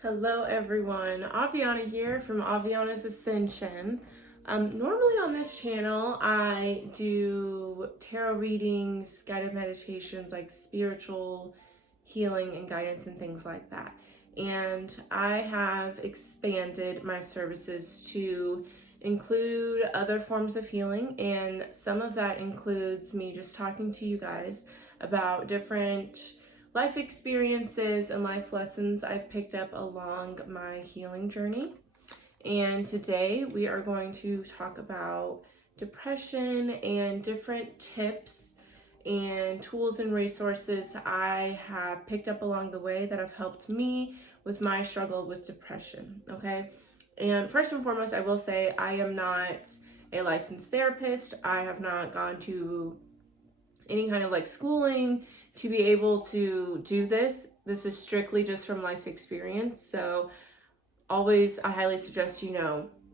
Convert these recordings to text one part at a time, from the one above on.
Hello everyone, Aviana here from Aviana's Ascension. Normally on this channel I do tarot readings, guided meditations, like spiritual healing and guidance and things like that. And I have expanded my services to include other forms of healing, and some of that includes me just talking to you guys about different life experiences and life lessons I've picked up along my healing journey. And today we are going to talk about depression and different tips and tools and resources I have picked up along the way that have helped me with my struggle with depression. Okay. And first and foremost, I will say I am not a licensed therapist. I have not gone to any kind of like schooling to be able to do this. This is strictly just from life experience. So always, I highly suggest,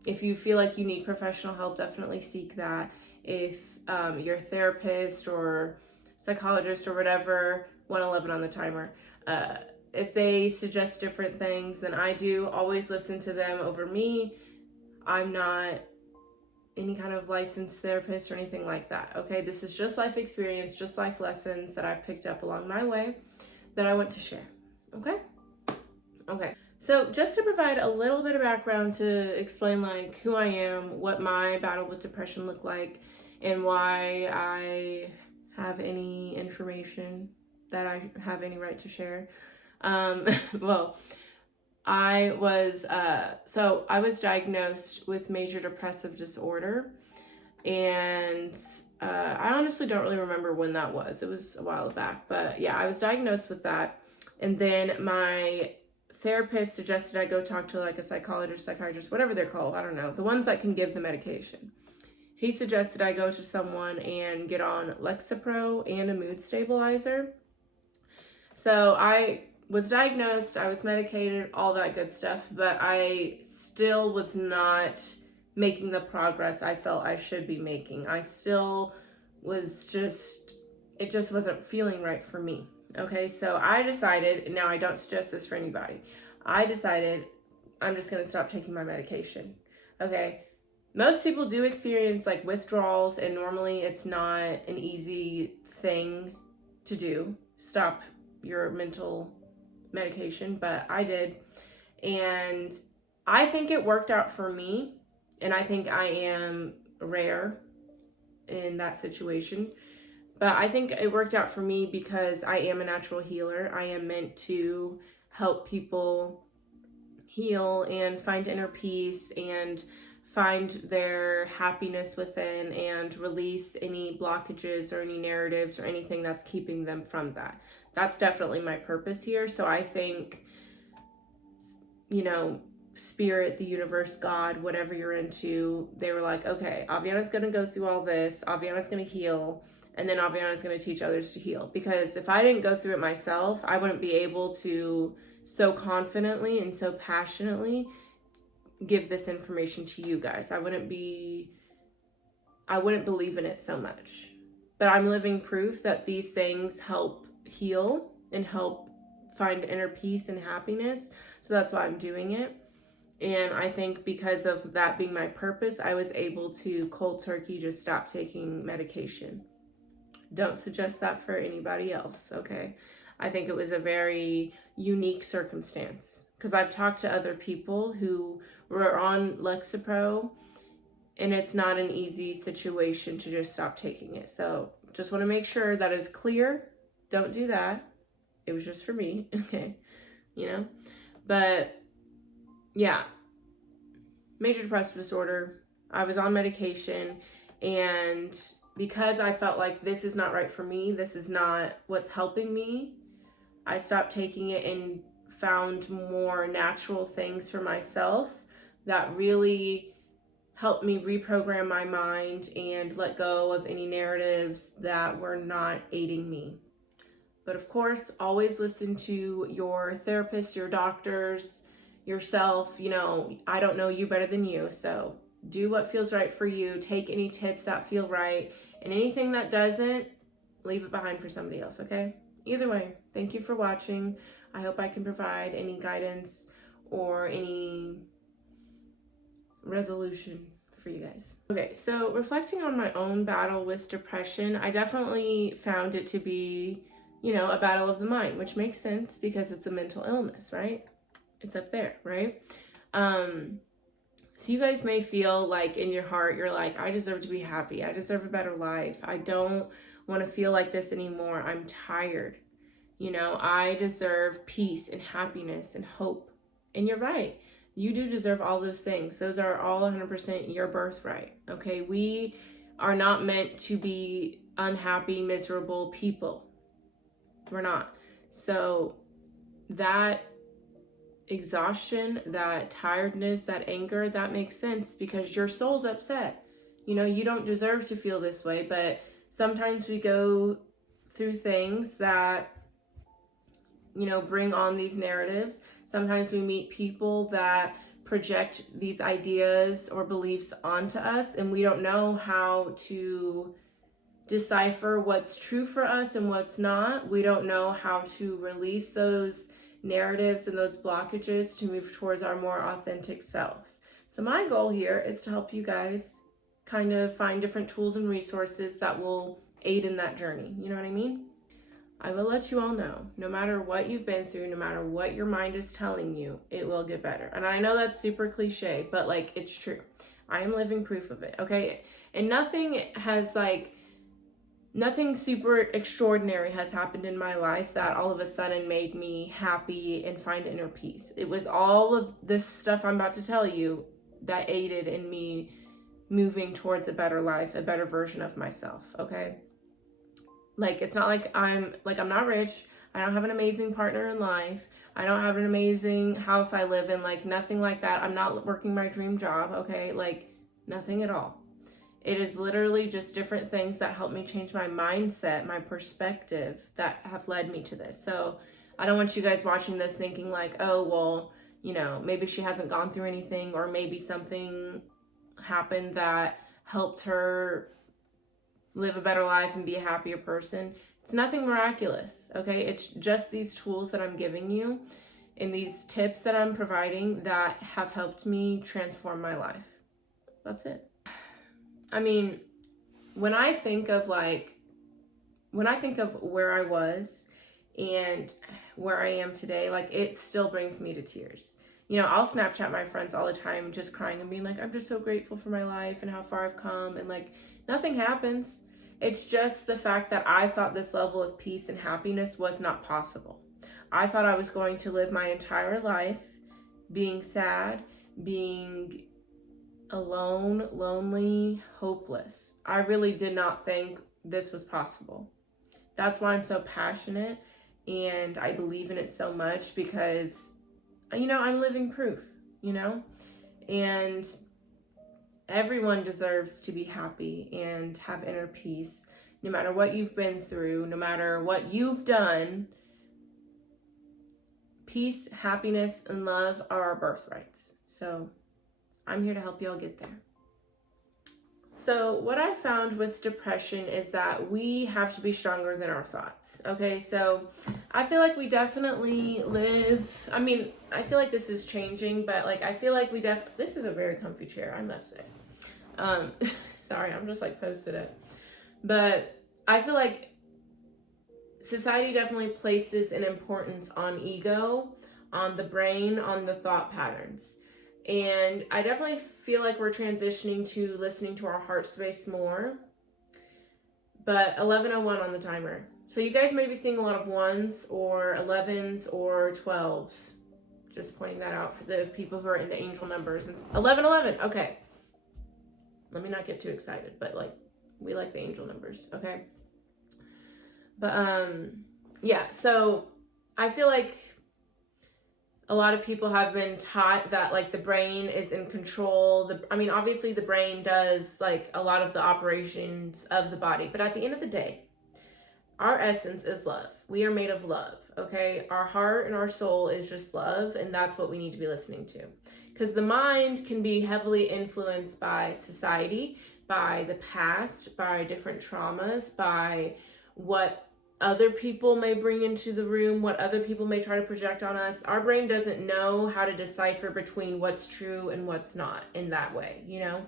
if you feel like you need professional help, definitely seek that. If your therapist or psychologist or whatever, 111 on the timer, if they suggest different things than I do, always listen to them over me. I'm not any kind of licensed therapist or anything like that. Okay, this is just life experience, just life lessons that I've picked up along my way that I want to share. Okay. So just to provide a little bit of background to explain like who I am, what my battle with depression looked like, and why I have any information that I have any right to share. Well, I was diagnosed with major depressive disorder, and I honestly don't really remember when that was. It was a while back, but yeah, I was diagnosed with that, and then my therapist suggested I go talk to like a psychologist, psychiatrist, whatever they're called. I don't know, the ones that can give the medication. He suggested I go to someone and get on Lexapro and a mood stabilizer. So I was diagnosed, I was medicated, all that good stuff, but I still was not making the progress I felt I should be making. I still was it just wasn't feeling right for me. Okay, so I decided, now I don't suggest this for anybody, I decided I'm just gonna stop taking my medication. Okay, most people do experience like withdrawals, and normally it's not an easy thing to do. Stop your mental medication, but I did. And I think it worked out for me. And I think I am rare in that situation. But I think it worked out for me because I am a natural healer. I am meant to help people heal and find inner peace and find their happiness within and release any blockages or any narratives or anything that's keeping them from that. That's definitely my purpose here. So I think, spirit, the universe, God, whatever you're into, they were like, okay, Aviana's going to go through all this, Aviana's going to heal, and then Aviana's going to teach others to heal. Because if I didn't go through it myself, I wouldn't be able to so confidently and so passionately give this information to you guys. I wouldn't believe in it so much. But I'm living proof that these things help heal and help find inner peace and happiness. So that's why I'm doing it. And I think because of that being my purpose, I was able to cold turkey just stop taking medication. Don't suggest that for anybody else, okay? I think it was a very unique circumstance because I've talked to other people who were on Lexapro, and it's not an easy situation to just stop taking it. So just want to make sure that is clear. Don't do that. It was just for me, okay? But yeah, major depressive disorder. I was on medication, and because I felt like this is not right for me, this is not what's helping me, I stopped taking it and found more natural things for myself that really helped me reprogram my mind and let go of any narratives that were not aiding me. But of course, always listen to your therapist, your doctors, yourself. I don't know you better than you, so do what feels right for you. Take any tips that feel right, and anything that doesn't, leave it behind for somebody else, okay? Either way, thank you for watching. I hope I can provide any guidance or any resolution for you guys. Okay, so reflecting on my own battle with depression, I definitely found it to be, a battle of the mind, which makes sense because it's a mental illness, right? It's up there, right? So you guys may feel like in your heart, you're like, I deserve to be happy. I deserve a better life. I don't want to feel like this anymore. I'm tired. I deserve peace and happiness and hope. And you're right. You do deserve all those things. Those are all 100% your birthright. Okay. We are not meant to be unhappy, miserable people. We're not. So that exhaustion, that tiredness, that anger, that makes sense because your soul's upset. You don't deserve to feel this way, but sometimes we go through things that, bring on these narratives. Sometimes we meet people that project these ideas or beliefs onto us, and we don't know how to decipher what's true for us and what's not. We don't know how to release those narratives and those blockages to move towards our more authentic self. So my goal here is to help you guys kind of find different tools and resources that will aid in that journey. You know what I mean? I will let you all know, no matter what you've been through, no matter what your mind is telling you, it will get better. And I know that's super cliche, but it's true. I am living proof of it, okay? And nothing super extraordinary has happened in my life that all of a sudden made me happy and find inner peace. It was all of this stuff I'm about to tell you that aided in me moving towards a better life, a better version of myself, okay? It's not like I'm not rich. I don't have an amazing partner in life. I don't have an amazing house I live in, nothing like that. I'm not working my dream job, okay? Nothing at all. It is literally just different things that help me change my mindset, my perspective that have led me to this. So I don't want you guys watching this thinking oh, well, maybe she hasn't gone through anything, or maybe something happened that helped her live a better life and be a happier person. It's nothing miraculous, okay? It's just these tools that I'm giving you and these tips that I'm providing that have helped me transform my life. That's it. I mean, when I think of where I was and where I am today, it still brings me to tears. I'll Snapchat my friends all the time just crying and being I'm just so grateful for my life and how far I've come, and nothing happens. It's just the fact that I thought this level of peace and happiness was not possible. I thought I was going to live my entire life being sad, being alone, lonely, hopeless. I really did not think this was possible. That's why I'm so passionate and I believe in it so much, because, I'm living proof, and everyone deserves to be happy and have inner peace, no matter what you've been through, no matter what you've done. Peace, happiness, and love are our birthrights. So I'm here to help y'all get there. So what I found with depression is that we have to be stronger than our thoughts. Okay, so I feel like we definitely live, I feel like this is changing, but I feel like this is a very comfy chair, I must say. Sorry, I'm just posted it. But I feel like society definitely places an importance on ego, on the brain, on the thought patterns. And I definitely feel like we're transitioning to listening to our heart space more. But 11:01 on the timer. So you guys may be seeing a lot of 1s or 11s or 12s. Just pointing that out for the people who are into angel numbers. 11:11, okay. Let me not get too excited, but we like the angel numbers, okay? But yeah, so I feel like a lot of people have been taught that the brain is in control. Obviously the brain does a lot of the operations of the body, but at the end of the day, our essence is love. We are made of love, okay? Our heart and our soul is just love, and that's what we need to be listening to. Because the mind can be heavily influenced by society, by the past, by different traumas, by what other people may bring into the room, what other people may try to project on us. Our brain doesn't know how to decipher between what's true and what's not in that way, you know?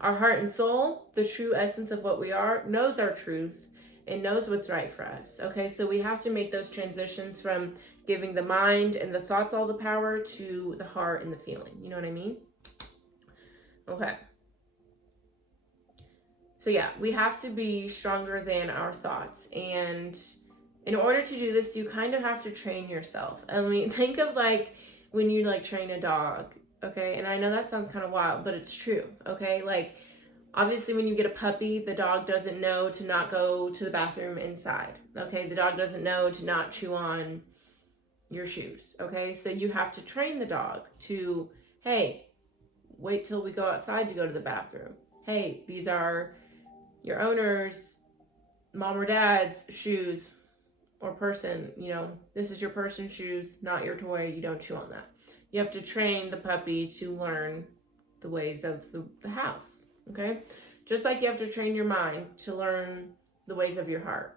Our heart and soul, the true essence of what we are, knows our truth and knows what's right for us, okay? So we have to make those transitions from giving the mind and the thoughts all the power to the heart and the feeling, you know what I mean? Okay. So yeah, we have to be stronger than our thoughts. And in order to do this, you kind of have to train yourself. I mean, think of like when you like train a dog, okay? And I know that sounds kind of wild, but it's true, okay? Like obviously when you get a puppy, the dog doesn't know to not go to the bathroom inside, okay? The dog doesn't know to not chew on your shoes, okay? So you have to train the dog to, hey, wait till we go outside to go to the bathroom. Hey, these are your owner's, mom or dad's shoes or person, you know, this is your person's shoes, not your toy. You don't chew on that. You have to train the puppy to learn the ways of the house, okay? Just like you have to train your mind to learn the ways of your heart,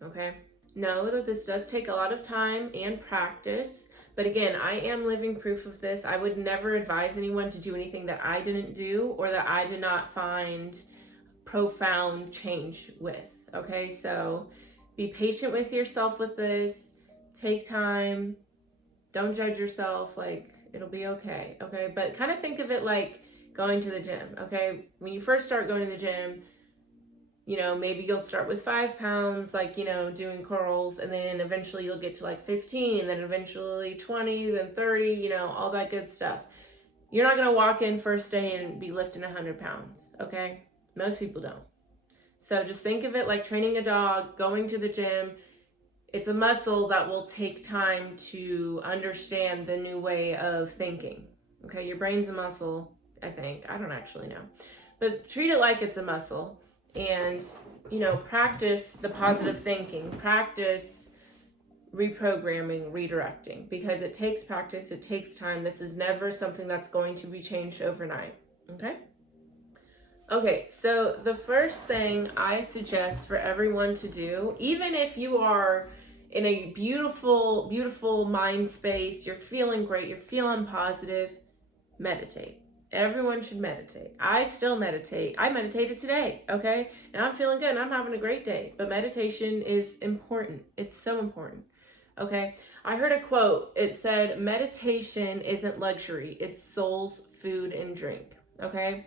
okay? Know that this does take a lot of time and practice, but again, I am living proof of this. I would never advise anyone to do anything that I didn't do or that I did not find profound change with, okay? So be patient with yourself with this. Take time. Don't judge yourself. Like, it'll be okay, okay? But kind of think of it like going to the gym, okay? When you first start going to the gym, you know, maybe you'll start with 5 pounds, like, you know, doing curls, and then eventually you'll get to like 15, then eventually 20, then 30, you know, all that good stuff. You're not going to walk in first day and be lifting 100 pounds, okay? Most people don't. So just think of it like training a dog, going to the gym. It's a muscle that will take time to understand the new way of thinking. Okay, your brain's a muscle, I think. I don't actually know. But treat it like it's a muscle and, you know, practice the positive thinking. Practice reprogramming, redirecting, because it takes practice, it takes time. This is never something that's going to be changed overnight. Okay? Okay, so the first thing I suggest for everyone to do, even if you are in a beautiful, beautiful mind space, you're feeling great, you're feeling positive, meditate. Everyone should meditate. I still meditate. I meditated today, okay? And I'm feeling good and I'm having a great day. But meditation is important. It's so important, okay? I heard a quote. It said, meditation isn't luxury, it's soul's food and drink, okay?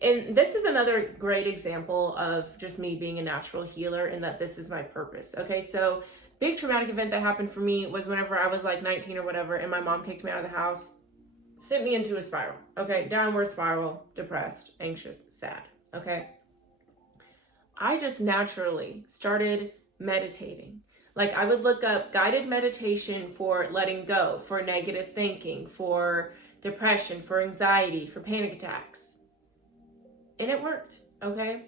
And this is another great example of just me being a natural healer and that this is my purpose. Okay, so big traumatic event that happened for me was whenever I was like 19 or whatever, and my mom kicked me out of the house, sent me into a spiral. Okay, downward spiral, depressed, anxious, sad. Okay, I just naturally started meditating. Like I would look up guided meditation for letting go, for negative thinking, for depression, for anxiety, for panic attacks. And it worked, okay?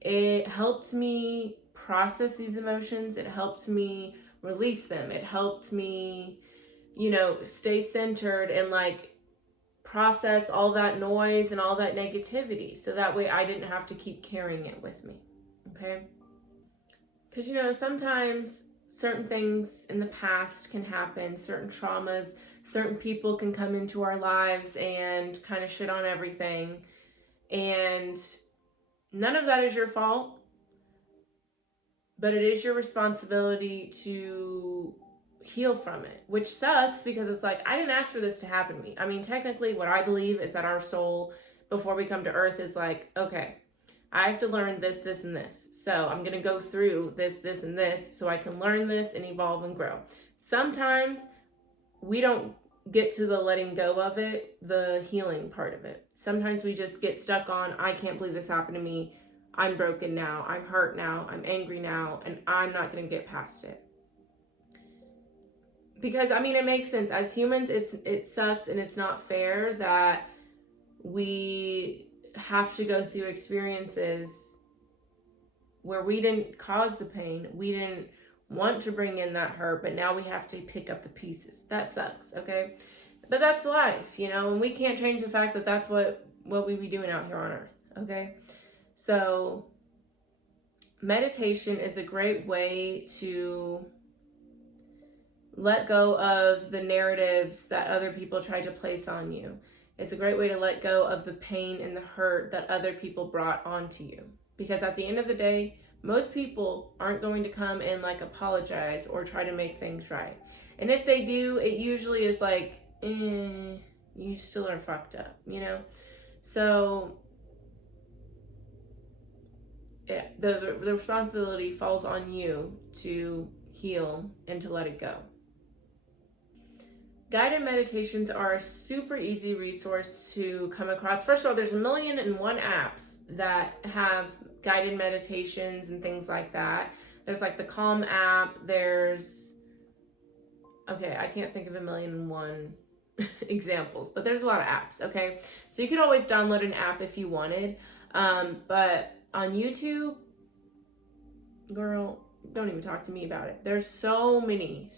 It helped me process these emotions. It helped me release them. It helped me, you know, stay centered and like process all that noise and all that negativity. So that way I didn't have to keep carrying it with me, okay? Because, you know, sometimes certain things in the past can happen, certain traumas, certain people can come into our lives and kind of shit on everything. And none of that is your fault, but it is your responsibility to heal from it, which sucks because it's like, I didn't ask for this to happen to me. I mean, technically what I believe is that our soul, before we come to earth, is like, okay, I have to learn this, this, and this. So I'm going to go through this, this, and this so I can learn this and evolve and grow. Sometimes we don't get to the letting go of it, the healing part of it. Sometimes we just get stuck on, I can't believe this happened to me. I'm broken now. I'm hurt now. I'm angry now. And I'm not going to get past it. Because, I mean, it makes sense. As humans, it sucks and it's not fair that we have to go through experiences where we didn't cause the pain. We didn't want to bring in that hurt, but now we have to pick up the pieces. That sucks, okay? But that's life, you know, and we can't change the fact that that's what we be doing out here on earth, okay? So meditation is a great way to let go of the narratives that other people try to place on you. It's a great way to let go of the pain and the hurt that other people brought onto you. Because at the end of the day, most people aren't going to come and like apologize or try to make things right. And if they do, it usually is like, you still are fucked up, you know? So the responsibility falls on you to heal and to let it go. Guided meditations are a super easy resource to come across. First of all, there's 1,000,001 apps that have guided meditations and things like that. There's like the Calm app. I can't think of 1,000,001 examples, but there's a lot of apps, okay? So you could always download an app if you wanted. But on YouTube, girl, don't even talk to me about it. There's so many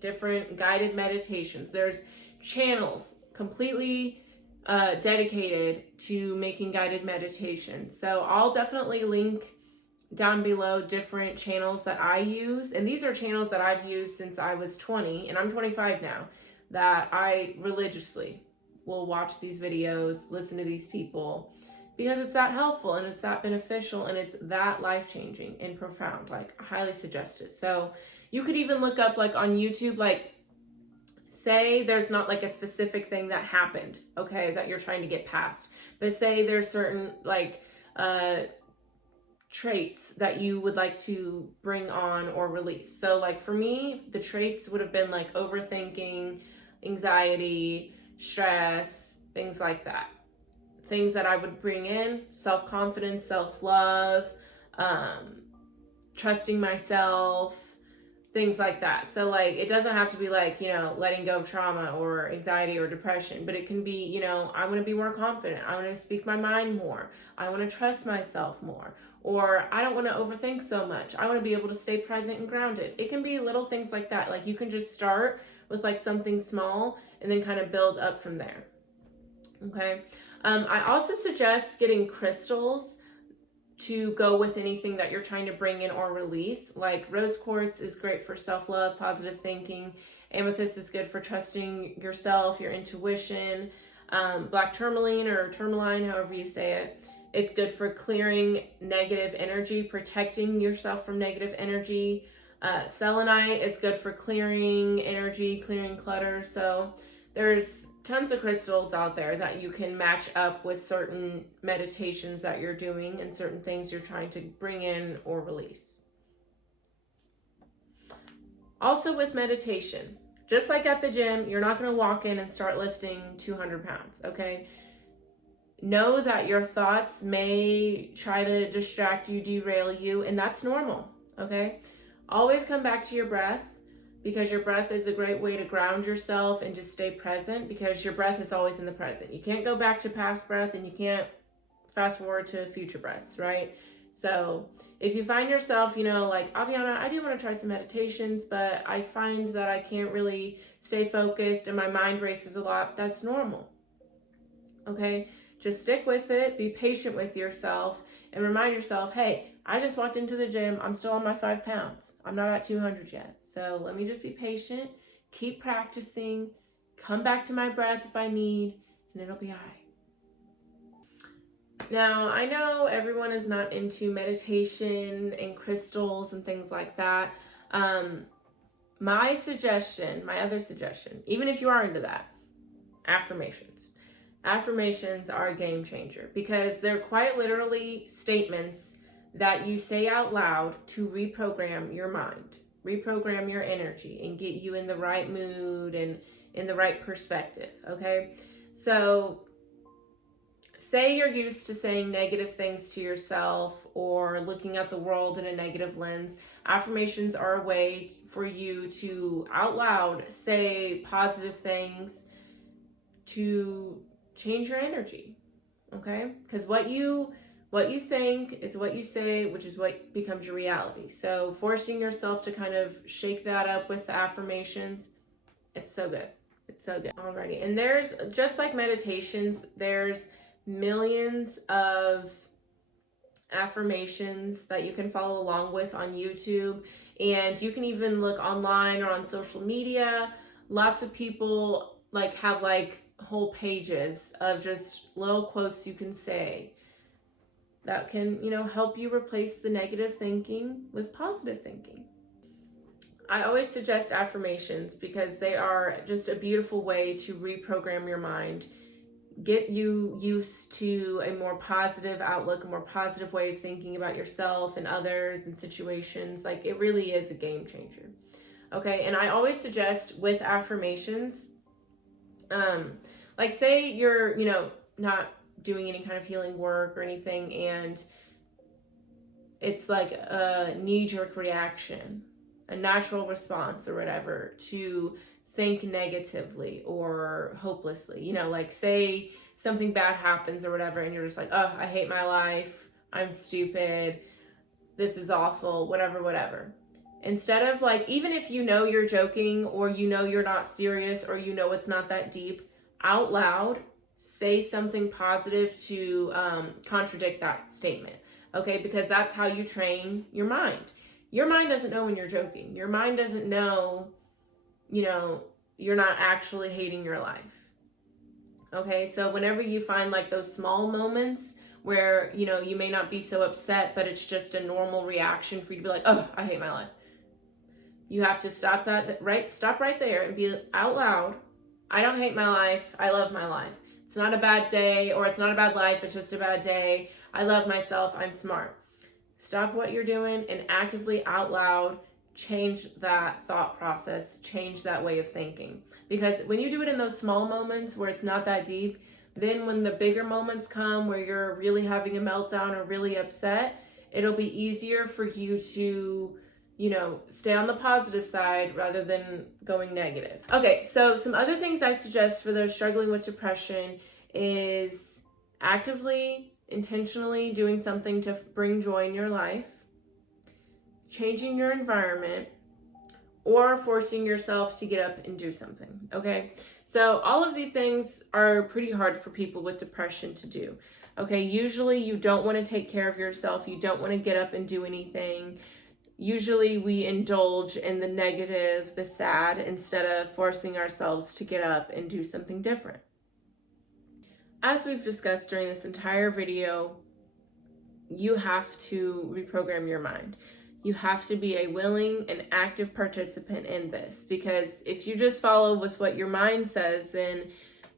different guided meditations. There's channels completely dedicated to making guided meditations. So I'll definitely link down below different channels that I use. And these are channels that I've used since I was 20, and I'm 25 now, that I religiously will watch these videos, listen to these people, because it's that helpful and it's that beneficial and it's that life-changing and profound. Like, I highly suggest it. So you could even look up like on YouTube, like say there's not like a specific thing that happened, okay, that you're trying to get past, but say there's certain like traits that you would like to bring on or release. So like for me, the traits would have been like overthinking, anxiety, stress, things like that. Things that I would bring in: self-confidence, self-love, trusting myself, things like that. So like, it doesn't have to be like, letting go of trauma or anxiety or depression, but it can be, I want to be more confident. I want to speak my mind more. I want to trust myself more. Or I don't want to overthink so much. I want to be able to stay present and grounded. It can be little things like that. Like, you can just start with like something small and then kind of build up from there. Okay. I also suggest getting crystals to go with anything that you're trying to bring in or release. Like rose quartz is great for self-love, positive thinking. Amethyst is good for trusting yourself, your intuition. Black tourmaline or tourmaline, however you say it, it's good for clearing negative energy, protecting yourself from negative energy. Selenite is good for clearing energy, clearing clutter. So there's tons of crystals out there that you can match up with certain meditations that you're doing and certain things you're trying to bring in or release. Also with meditation, just like at the gym, you're not going to walk in and start lifting 200 pounds, okay? Know that your thoughts may try to distract you, derail you, and that's normal, okay? Always come back to your breath, because your breath is a great way to ground yourself and just stay present, because your breath is always in the present. You can't go back to past breath and you can't fast forward to future breaths, right? So if you find yourself, like, Aviana, I do want to try some meditations, but I find that I can't really stay focused and my mind races a lot, that's normal, okay? Just stick with it, be patient with yourself, and remind yourself, hey, I just walked into the gym. I'm still on my 5 pounds. I'm not at 200 yet. So let me just be patient, keep practicing, come back to my breath if I need, and it'll be all right. Now, I know everyone is not into meditation and crystals and things like that. My other suggestion, even if you are into that, affirmations. Affirmations are a game changer, because they're quite literally statements that you say out loud to reprogram your mind, reprogram your energy, and get you in the right mood and in the right perspective, okay? So say you're used to saying negative things to yourself or looking at the world in a negative lens. Affirmations are a way for you to out loud say positive things to change your energy, okay? Because what you think is what you say, which is what becomes your reality. So forcing yourself to kind of shake that up with the affirmations, it's so good. It's so good. Alrighty, and there's, just like meditations, there's millions of affirmations that you can follow along with on YouTube. And you can even look online or on social media. Lots of people like have like whole pages of just little quotes you can say that can, help you replace the negative thinking with positive thinking. I always suggest affirmations because they are just a beautiful way to reprogram your mind, get you used to a more positive outlook, a more positive way of thinking about yourself and others and situations. Like, it really is a game changer. Okay, and I always suggest with affirmations, like say you're, not doing any kind of healing work or anything, and it's like a knee-jerk reaction, a natural response or whatever to think negatively or hopelessly. Like say something bad happens or whatever, and you're just like, oh, I hate my life, I'm stupid, this is awful, whatever. Instead of like, even if you're joking or you're not serious or it's not that deep, out loud, say something positive to contradict that statement. Okay, because that's how you train your mind. Your mind doesn't know when you're joking. Your mind doesn't know, you're not actually hating your life. Okay, so whenever you find like those small moments where, you may not be so upset, but it's just a normal reaction for you to be like, oh, I hate my life. You have to stop right there and be out loud. I don't hate my life. I love my life. It's not a bad day, or it's not a bad life. It's just a bad day. I love myself. I'm smart. Stop what you're doing and actively out loud change that thought process, change that way of thinking. Because when you do it in those small moments where it's not that deep, then when the bigger moments come where you're really having a meltdown or really upset, it'll be easier for you to, stay on the positive side rather than going negative. Okay, so some other things I suggest for those struggling with depression is actively, intentionally doing something to bring joy in your life, changing your environment, or forcing yourself to get up and do something. Okay, so all of these things are pretty hard for people with depression to do. Okay, usually you don't want to take care of yourself, you don't want to get up and do anything. Usually we indulge in the negative, the sad, instead of forcing ourselves to get up and do something different. As we've discussed during this entire video, you have to reprogram your mind. You have to be a willing and active participant in this, because if you just follow with what your mind says, then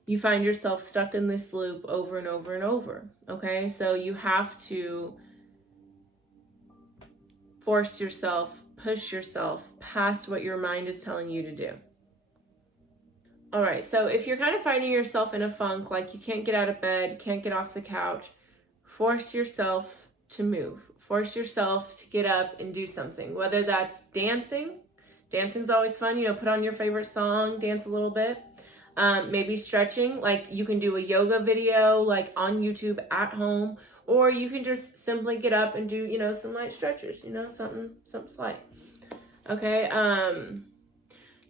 you find yourself stuck in this loop over and over and over. Okay, so you have to force yourself, push yourself past what your mind is telling you to do. All right, so if you're kind of finding yourself in a funk, like you can't get out of bed, can't get off the couch, force yourself to move. Force yourself to get up and do something, whether that's dancing. Dancing's always fun, put on your favorite song, dance a little bit. Maybe stretching, like you can do a yoga video like on YouTube at home, or you can just simply get up and do, some light stretches, something slight. Okay,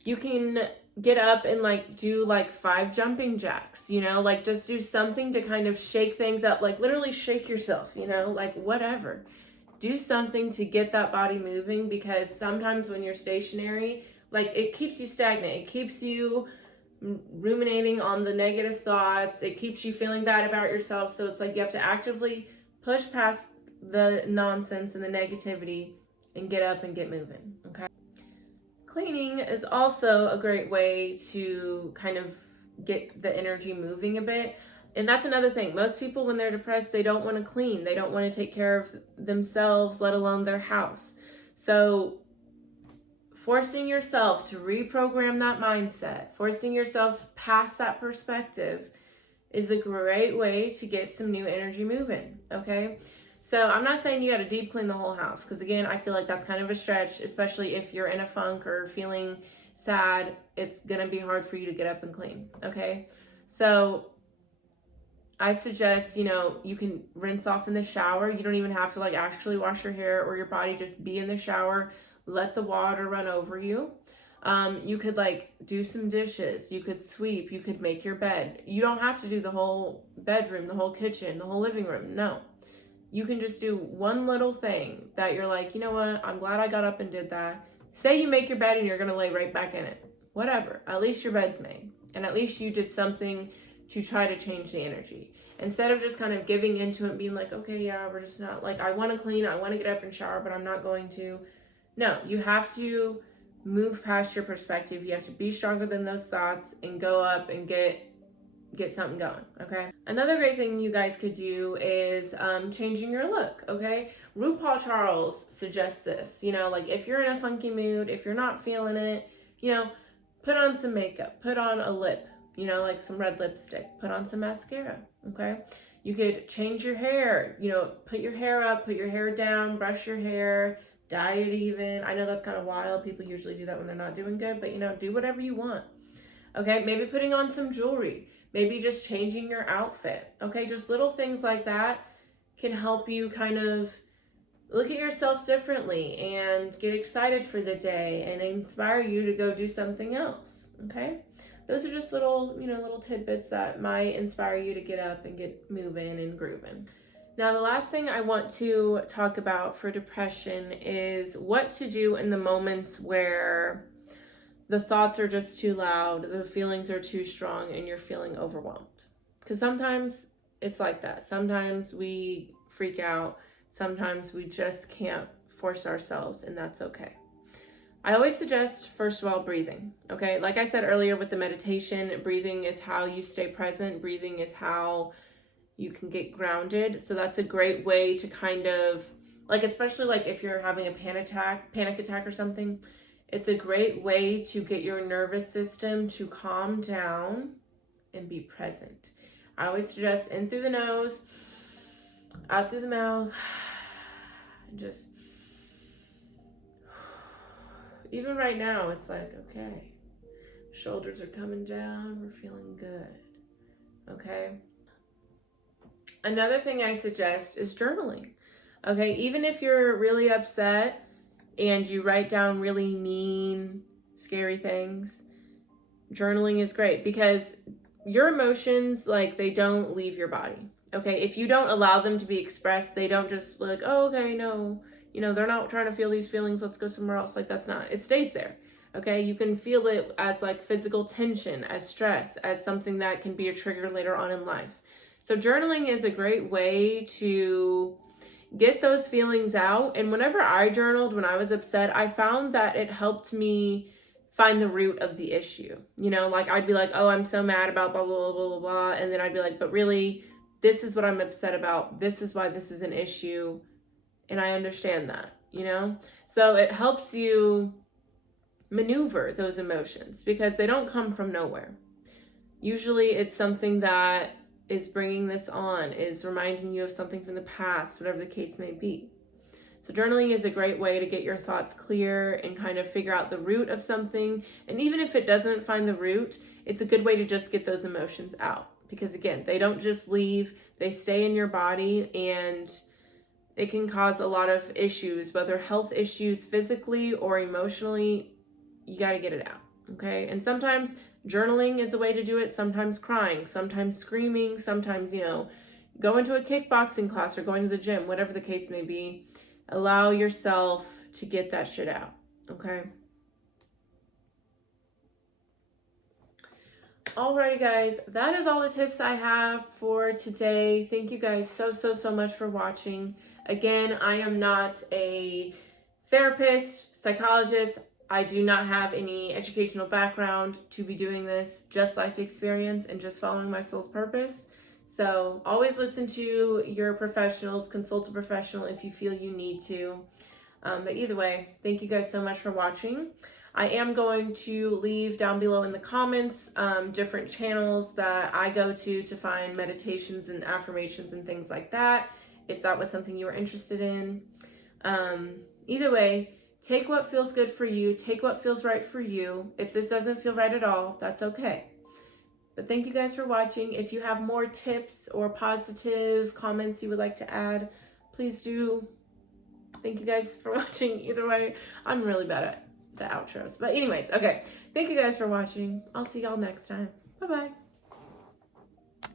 you can get up and like do like 5 jumping jacks, like just do something to kind of shake things up, like literally shake yourself, like whatever. Do something to get that body moving, because sometimes when you're stationary, like it keeps you stagnant. It keeps you ruminating on the negative thoughts. It keeps you feeling bad about yourself. So it's like you have to actively push past the nonsense and the negativity and get up and get moving. Okay. Cleaning is also a great way to kind of get the energy moving a bit. And that's another thing. Most people, when they're depressed, they don't want to clean. They don't want to take care of themselves, let alone their house. So forcing yourself to reprogram that mindset, forcing yourself past that perspective is a great way to get some new energy moving, okay? So I'm not saying you got to deep clean the whole house, because again, I feel like that's kind of a stretch, especially if you're in a funk or feeling sad. It's going to be hard for you to get up and clean, okay? So I suggest, you can rinse off in the shower. You don't even have to like actually wash your hair or your body. Just be in the shower. Let the water run over you. You could like do some dishes. You could sweep. You could make your bed. You don't have to do the whole bedroom, the whole kitchen, the whole living room. No. You can just do one little thing that you're like, you know what, I'm glad I got up and did that. Say you make your bed and you're gonna lay right back in it. Whatever, at least your bed's made. And at least you did something to try to change the energy. Instead of just kind of giving into it and being like, okay, yeah, we're just not, like, I wanna clean, I wanna get up and shower, but I'm not going to. No, you have to move past your perspective. You have to be stronger than those thoughts and go up and get something going, okay? Another great thing you guys could do is changing your look, okay? RuPaul Charles suggests this, you know, like if you're in a funky mood, if you're not feeling it, you know, put on some makeup, put on a lip, you know, like some red lipstick, put on some mascara, okay? You could change your hair, you know, put your hair up, put your hair down, brush your hair, dye it even. I know that's kind of wild. People usually do that when they're not doing good, but you know, do whatever you want. Okay, maybe putting on some jewelry, maybe just changing your outfit. Okay, just little things like that can help you kind of look at yourself differently and get excited for the day and inspire you to go do something else. Okay, those are just little, you know, little tidbits that might inspire you to get up and get moving and grooving. Now, the last thing I want to talk about for depression is what to do in the moments where the thoughts are just too loud, the feelings are too strong, and you're feeling overwhelmed. Because sometimes it's like that. Sometimes we freak out. Sometimes we just can't force ourselves, and that's okay. I always suggest, first of all, breathing, okay? Like I said earlier with the meditation, breathing is how you stay present. Breathing is how you can get grounded. So that's a great way to kind of, like, especially like if you're having a panic attack or something, it's a great way to get your nervous system to calm down and be present. I always suggest in through the nose, out through the mouth, and just, even right now, it's like, okay, shoulders are coming down, we're feeling good, okay? Another thing I suggest is journaling, okay? Even if you're really upset, and you write down really mean, scary things, journaling is great because your emotions, like, they don't leave your body, okay? If you don't allow them to be expressed, they don't just like, oh, okay, no, you know, they're not trying to feel these feelings, let's go somewhere else. Like, that's not, it stays there, okay? You can feel it as like physical tension, as stress, as something that can be a trigger later on in life. So journaling is a great way to get those feelings out. And whenever I journaled when I was upset, I found that it helped me find the root of the issue. You know, like I'd be like, oh, I'm so mad about blah, blah, blah, blah, blah. And then I'd be like, but really, this is what I'm upset about. This is why this is an issue. And I understand that, you know? So it helps you maneuver those emotions because they don't come from nowhere. Usually it's something that is bringing this on, is reminding you of something from the past, whatever the case may be. So journaling is a great way to get your thoughts clear and kind of figure out the root of something. And even if it doesn't find the root, it's a good way to just get those emotions out. Because again, they don't just leave, they stay in your body and it can cause a lot of issues, whether health issues physically or emotionally. You got to get it out, okay? And sometimes journaling is a way to do it, sometimes crying, sometimes screaming, sometimes, you know, go into a kickboxing class or going to the gym, whatever the case may be. Allow yourself to get that shit out, okay? Alrighty, guys, that is all the tips I have for today. Thank you guys so much for watching. Again, I am not a therapist, psychologist. I do not have any educational background to be doing this, just life experience and just following my soul's purpose. So always listen to your professionals, consult a professional if you feel you need to. But either way, thank you guys so much for watching. I am going to leave down below in the comments different channels that I go to find meditations and affirmations and things like that, if that was something you were interested in. Either way, take what feels good for you. Take what feels right for you. If this doesn't feel right at all, that's okay. But thank you guys for watching. If you have more tips or positive comments you would like to add, please do. Thank you guys for watching. Either way, I'm really bad at the outros. But anyways, okay. Thank you guys for watching. I'll see y'all next time. Bye-bye.